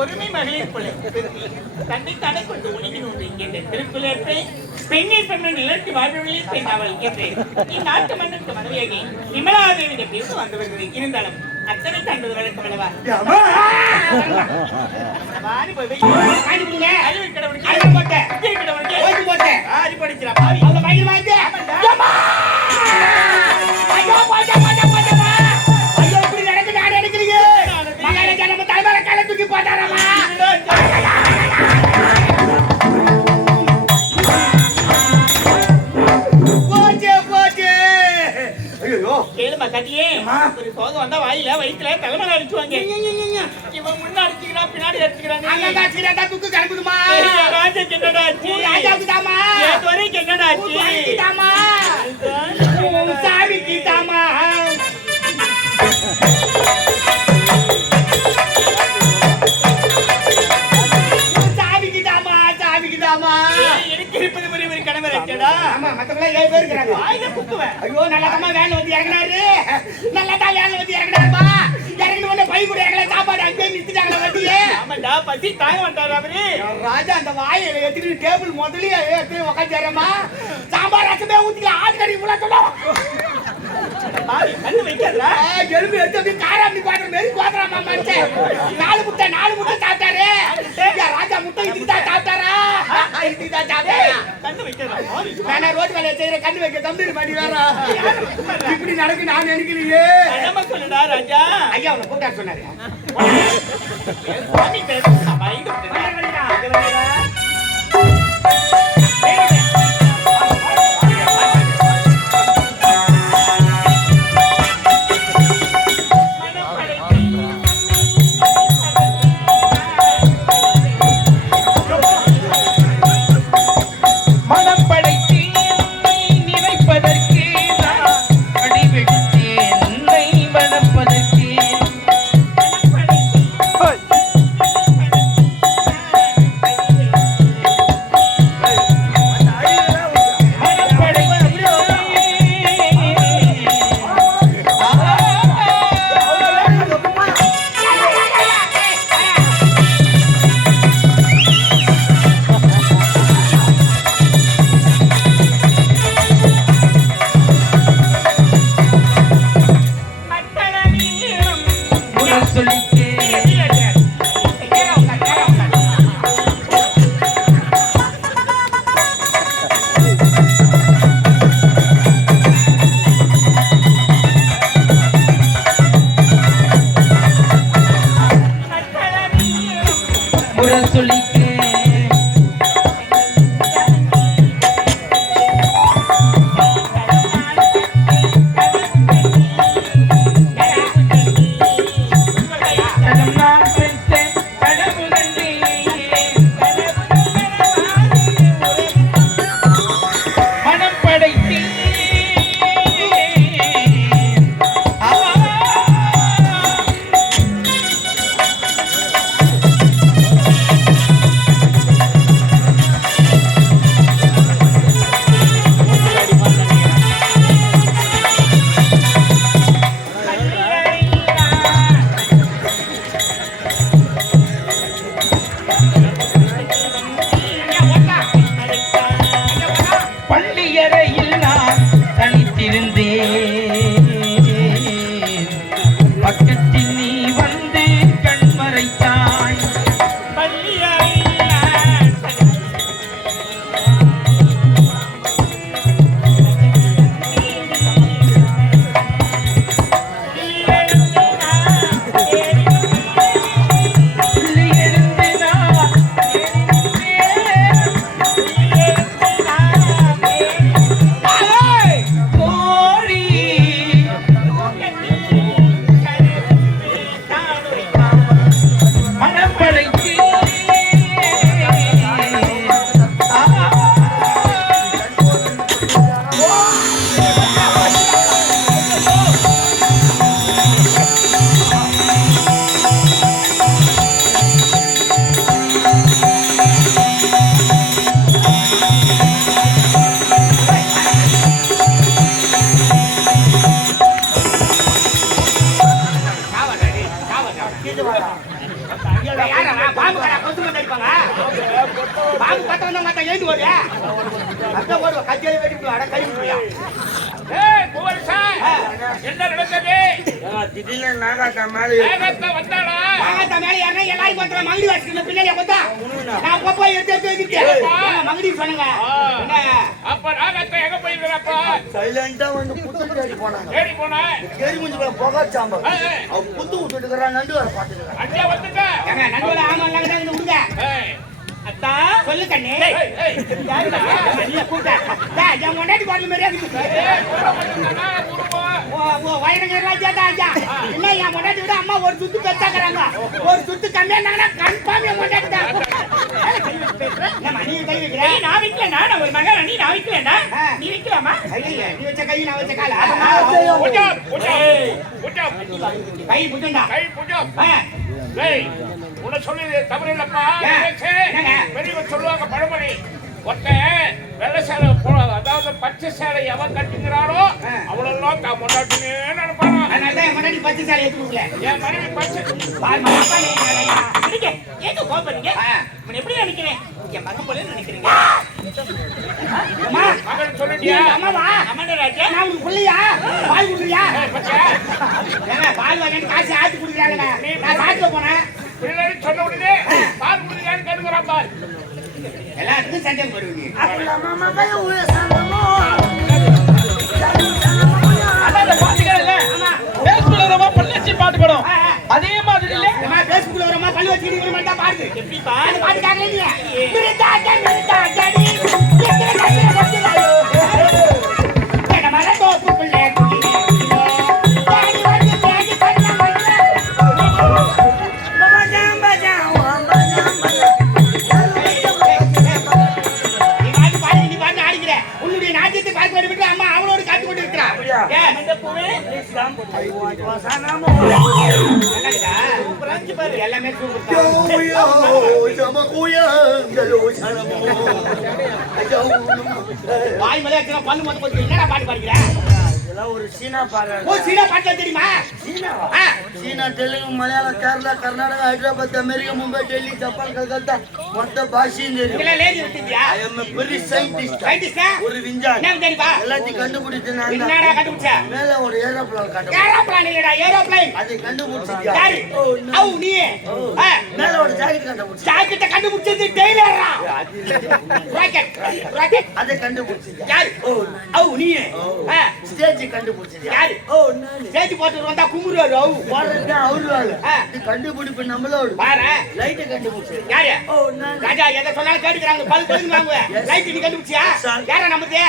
ஒருமை மகளிர் கொலை தன்னை தடை கொண்டு ஒழுங்கினோம் என்ற திருக்குறளை பெண்ணை பெண்ணை நிலத்தி வாழ்வழியில் பெண் அவள் என்று இந்நாட்டு மன்னருக்கு மனைவியாகி விமலாதேவிட பேச வந்தவர்கள் இருந்தாலும் அத்தனை காண்பது வழக்கம் அல்லவா? தூக்கி போட்டாரமா கேளுமா கட்டியே ஒரு சோகம் வந்தா வாயில வயிற்றுல தலைமையில அடிச்சுவாங்க. இவன் முன்ன அடிச்சுக்கிறான் பின்னாடி அடிச்சுக்கிறான். தூக்கு கிளம்புதுமா. ராஜாக்கு என்னடா ஆச்சு? ராஜாவுக்கு தாமா. வரைக்கும் என்னடா ஆச்சு? தாமா சாமிக்கு தாமா. எனக்கு இருப்பது ஒரு கணவர் ஆச்சடா. ஆமா மத்தவங்க 7 பேர் இருக்காங்க. வாயில குத்துவேன். ஐயோ நல்லதமா வேன் வந்து இறங்குனாரு. நல்லதா வேன் வந்து இறங்குனாருமா. இறங்கின உடனே பை கூட இறங்கல சாப்பாடு அங்கே நிறுத்திட்டாங்க வண்டியே. ஆமாடா பசி தாங்க மாட்டாரு அவரு. ராஜா அந்த வாயில ஏத்திட்டு டேபிள் முதல்லயே ஏத்தி உட்கார்ந்தாரமா. சாம்பார் ரசமே ஊத்தில ஆட்கறி உள்ள சொல்ல. பாவி கண்ணு வைக்காதடா. எலும்பு எடுத்து அப்படியே காராமணி பாக்குற மாதிரி கோதறாமா மனுஷன். 4 முட்டை சாப்பிட்டாரு. ராஜா முட்டை இதுக்கு தான் சாப்பிட்டாரா? இதுக்கு தான் சாப்பிட்டாரா? கண்ணு வைக்காதடா. நான் ரோட் வேலை செய்யற கண்ணு வைக்க தம்பி மாடி வேற. இப்படி நடக்கு நான் நினைக்கலையே. நம்ம சொல்லுடா ராஜா. ஐயா உன்னை கூப்பிட்டா சொன்னாரு. சுவாமி பேசுறா பைங்க. யாரா பாம்பு கடை கொத்து வந்து அடிப்பாங்க பாம்பு பத்த வந்தா மத்த எழுந்து ஓடு அங்க ஓடுவா கத்தியால வெட்டி அட கை விட்டுறியா ஏய் புவல்சா என்ன நடக்குது திடீர்னு நாகாத்தா மேல வந்தாளா நாகாத்தா மேல யாரா எல்லாரும் கொத்துற மங்கடி வாசிக்கிற பின்னாடியே கொத்தா நான் போப்பா எடுத்து வைக்கிட்டேன் மங்கடி சொன்னங்க என்ன அப்ப நாகாத்தா எங்க போயிருக்கறப்பா சைலண்டா வந்து புத்து தேடி போனாங்க தேடி போனா தேடி முடிஞ்சு புகை சாம்பல் அவ புத்து விட்டுட்டு இருக்கறான் நண்டு வர பாத்துக்கறான் அங்கே வந்துட்டா ஏங்க நண்டுல ஆமா இல்லங்க இந்த உடுங்க ஏய் அத்தா சொல்லு கண்ணே ஏய் யாருடா நீ கூட்டா டேய் ஜா முன்னாடி வரல மாதிரியா இருக்கு ஏய் கூட வந்துட்டா குருவா ஓ வயரங்க ராஜா தாஜா என்ன யா முன்னாடி விட அம்மா ஒரு சுத்து பெத்தாங்கறாங்க ஒரு சுத்து கம்மியானாங்கன்னா கன்ஃபார்ம் யா முன்னாடி தான் நம்ம நீ கை வைக்கிற நான் வைக்கல நான் ஒரு மகன் நீ நான் வைக்கலடா நீ வைக்கலாமா ஐயா நீ வச்ச கை நான் வச்ச கால புஜா புஜா புஜா கை புஜண்டா கை புஜா ஏய் உன்னை சொல்லி தவறு இல்லப்பா பெரியவர் சொல்லுவாங்க பழமொழி ஒருத்த வெள்ளை சேலை அதாவது பச்சை சேலை எவன் கட்டுங்கிறாரோ அவளெல்லாம் தான் முன்னாடினே நினைப்பானா அதனாலதான் முன்னாடி பச்சை சேலை எடுத்து கொடுக்கல என் மனைவி பச்சை ஏதோ கோபப்படுறீங்க எப்படி நினைக்கிறேன் என் மகன் போல நினைக்கிறீங்க மகன் சொல்லிட்டியா அம்மாவா அம்மாடா ராஜா நான் உனக்கு பிள்ளையா பால் குடுறியா பால் வாங்கி காசு ஆத்தி குடுக்குறாங்க நான் சாப்பிட போனேன் பிள்ளைன்னு சொன்ன உடனே பால் குடிக்கான்னு கேட்டுக்கிறான் பால் எல்லாத்துக்கும் சண்டை போடுவீங்க பாட்டு படம் அதே மாதிரி இல்ல பேஸ்புக்ல வரமா பல்லு வச்சிட்டு மட்டும் பாருங்க எப்படி பாட்டு கேக்கல அம்மா அவளோடு காத்து கொண்டு இருக்கிறா எல்லாமே வாய் மலையா பல்லு மொத்த போட்டு என்னடா பாட்டு பாடுகிறேன் ஒரு சீனா பாரு சீனா பாட்டு தெரியுமா சீனா தெலுங்கு மலையாளம் கேரளா கர்நாடகா ஹைதராபாத் அமெரிக்கா மும்பை டெல்லி ஜப்பான் கல்கத்தா மொத்த பாஷையும் தெரியும் பெரிய சயின்டிஸ்ட் ஒரு விஞ்ஞானி எல்லாத்தையும் கண்டுபிடிச்சு மேல ஒரு ஏரோப்ளான் அதை கண்டுபிடிச்சிருக்கா மேல ஒரு ஜாக்கெட் கண்டுபிடிச்சது டெய்லர் அதை கண்டுபிடிச்சிருக்கா ஸ்டேஜ் கண்டுபிடிச்சிருக்கா யாரு ஸ்டேஜ் போட்டு வந்தா குமுறாரு கண்டுபிடிப்பு நம்மளோட லைட் கண்டுபிடிச்சு யாரு ராஜா எதை சொன்னாலும் கேட்டுக்கிறாங்க பல் பல்லுவாங்க லைட் நீ கண்டுபிடிச்சியா யாரா நம்புது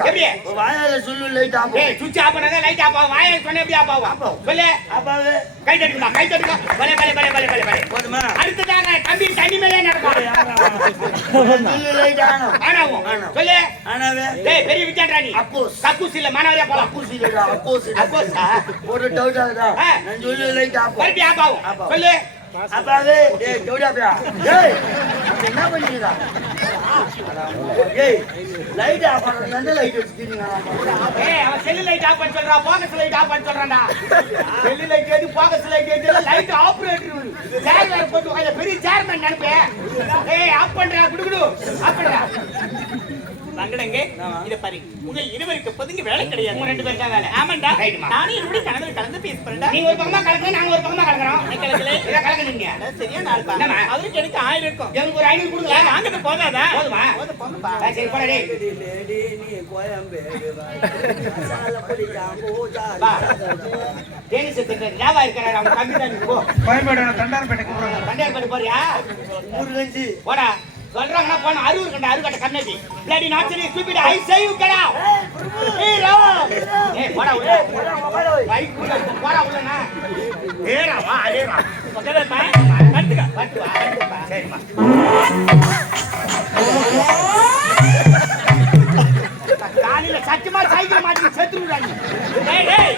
எப்படி வாயால சொல்லு லைட் ஆஃப் சுவிட்ச் ஆஃப் பண்ணாத லைட் ஆஃப் ஆகும் வாயால சொன்னா எப்படி ஆஃப் ஆகும் சொல்லு ஆஃபாவே கை தட்டுங்க பலே போதுமா அடுத்ததாக தம்பி தண்ணி மேலே நடப்பாங்க சொல்லு லைட் ஆனாவும் சொல்லு ஆனாவே டேய் பெரிய விச்சான்றா நீ அப்போஸ் கக்கூஸ் இல்ல மானவரியா போலாம் அப்போஸ் இல்லடா அப்போஸ் ஒரு டவுட் ஆகுதா நான் சொல்லு லைட் ஆஃப் மறுபடியும் ஆஃப் ஆகும் சொல்லு அப்பாவே டேய் ஜோடியாப்பா டேய் என்ன பண்ணிட்டீங்க ஏய் லைட் ஆஃப் பண்ண நல்ல லைட் வச்சிட்டீங்க அவன் செல்லு லைட் ஆஃப் பண்ண சொல்றா போக்கஸ் லைட் ஆஃப் பண்ண சொல்றான்டா செல்லு லைட் ஏடி போக்கஸ் லைட் ஏடி லைட் ஆபரேட்டர் சேர் வேற போட்டு வாங்க பெரிய சேர்மன் நினைப்பே ஆஃப் பண்றா குடுகுடு ஆஃப் பண்றா வங்கடங்க இத பாரு உங்க இருவருக்கு பொதுங்க வேலை கிடையாது உங்க ரெண்டு பேருக்கு தான் வேலை ஆமாண்டா நானே இருவடி கனவுல கலந்து பேஸ் பண்றேன் நீ ஒரு பக்கமா கலக்குற நாங்க ஒரு பக்கமா கலக்குறோம் கலக்கல இத கலக்குறீங்க சரியா நாள் பா அதுக்கு எனக்கு 1000 இருக்கும் எனக்கு ஒரு 500 கொடுங்க வாங்கது போதாதா போதுமா போதும்பா சரி போடா டேய் நீ கோயம்பேடு மசாலா படிச்சா போஜா தேனி செத்துட்டு லாவா இருக்கறாரு அவங்க தம்பி தான் போ கோயம்பேடு தண்டார்பேட்டை கூப்பிடுறாங்க தண்டார்பேட்டை போறியா முருகஞ்சி போடா சொல்றாங்கன்னா போன அருவர் கண்ட அருகட்ட கண்ணாடி பிளடி நாச்சரி stupid I say you get out ஏய் ரா ஏய் போடா உள்ள பைக் உள்ள போடா உள்ளனா ஏறா வா அடேரா பக்கறமா கட்டுங்க பட்டு வா சரிமா காலையில சத்தியமா சைக்கிள் மாட்டி செத்துறாங்க டேய் டேய்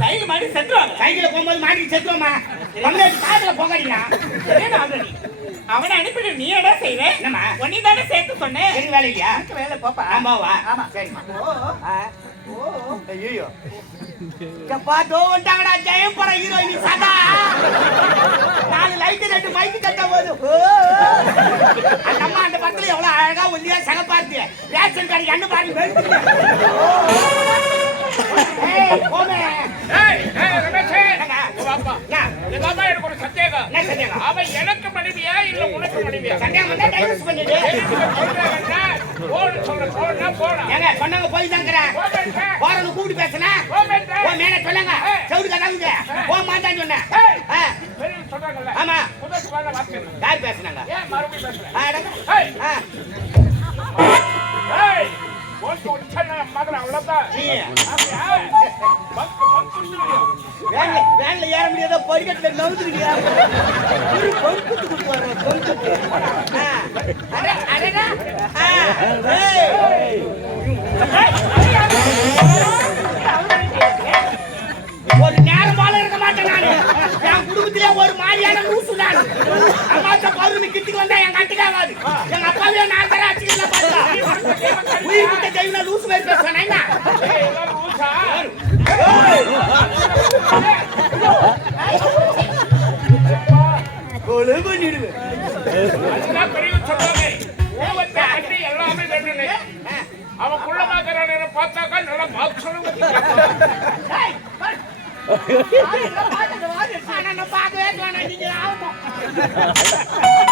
சைக்கிள் மாட்டி செத்துறாங்க சைக்கிள்ல போகும்போது மாட்டி செத்துறோமா தமிழ்நாட்டு காதுல போகாதீங்க என்ன ஆல்ரெடி அவனை அனுப்பிட்டு நீ என்ன செய்வே நம்ம ஒண்ணி தானே சேர்த்து சொன்னேன் சரி வேலை இல்லையா வேலை போப்பா ஆமாவா ஆமா சரிம்மா ஓ ஐயோ கப்பா தோ வந்தாங்கடா ஜெயம் பட ஹீரோயின் சதா நாலு லைட் அந்த அம்மா அந்த பக்கத்துல எவ்வளவு அழகா ஒல்லியா சகப்பார்த்தி ரேஷன் கடைக்கு அண்ணு பாருங்க போமே ரமேஷே, உங்க அப்பா. எங்க அம்மா எனக்கு ஒரு சந்தேகம். என்ன சந்தேகம்? அவன் எனக்கு மனைவியா இல்ல உனக்கு மனைவியா? சந்தேகம் வந்தா டைவர்ஸ் பண்ணிடு போனா ஏங்க சொன்னாங்க போய் தாங்கிறேன் போறது கூப்பிட்டு பேசுனேன் ஓ மேல சொல்லுங்க சவுடு கதாவுங்க ஓ மாட்டான்னு சொன்னேன் சொல்றாங்கல்ல, ஆமா முதல் வேலை வார்த்தை. யார் பேசுனாங்க ஏன் மறுபடியும் பேசுறேன்? ஏய், ஏய், போட்டு உச்சன மகன் அவ்வளவுதான். வேன்ல ஏற முடியாத படிக்கட்டுல நவுத்துக்கிட்டியா ஒரு பொறுப்புத்து கொடுத்து வர்றோம் பொறுப்புத்து ஒரு நேரமால இருக்க மாட்டேன் நானு என் குடும்பத்திலே ஒரு மாதிரியான லூசு நான் அம்மாத்த பௌர்ணமி கிட்டுக்கு வந்தா என் கட்டுக்கு ஆகாது எங்க அப்பாவே நான் தர அச்சுக்கலாம் பார்த்தா உயிர் கிட்ட தெய்வனா லூசு மாதிரி பேசுவேன் என்ன கொலை பண்ணிடுவேன் அதுதான் பெரியவங்க சொல்றாங்க. உலகத்தை அள்ளி எல்லாமே வேண்டுனே. அவன் குள்ளமாக்குறான்னு பார்த்தாக்கா நல்லா பார்க்க சொல்லுங்க. நான் பார்க்கவே நீங்க ஆகும்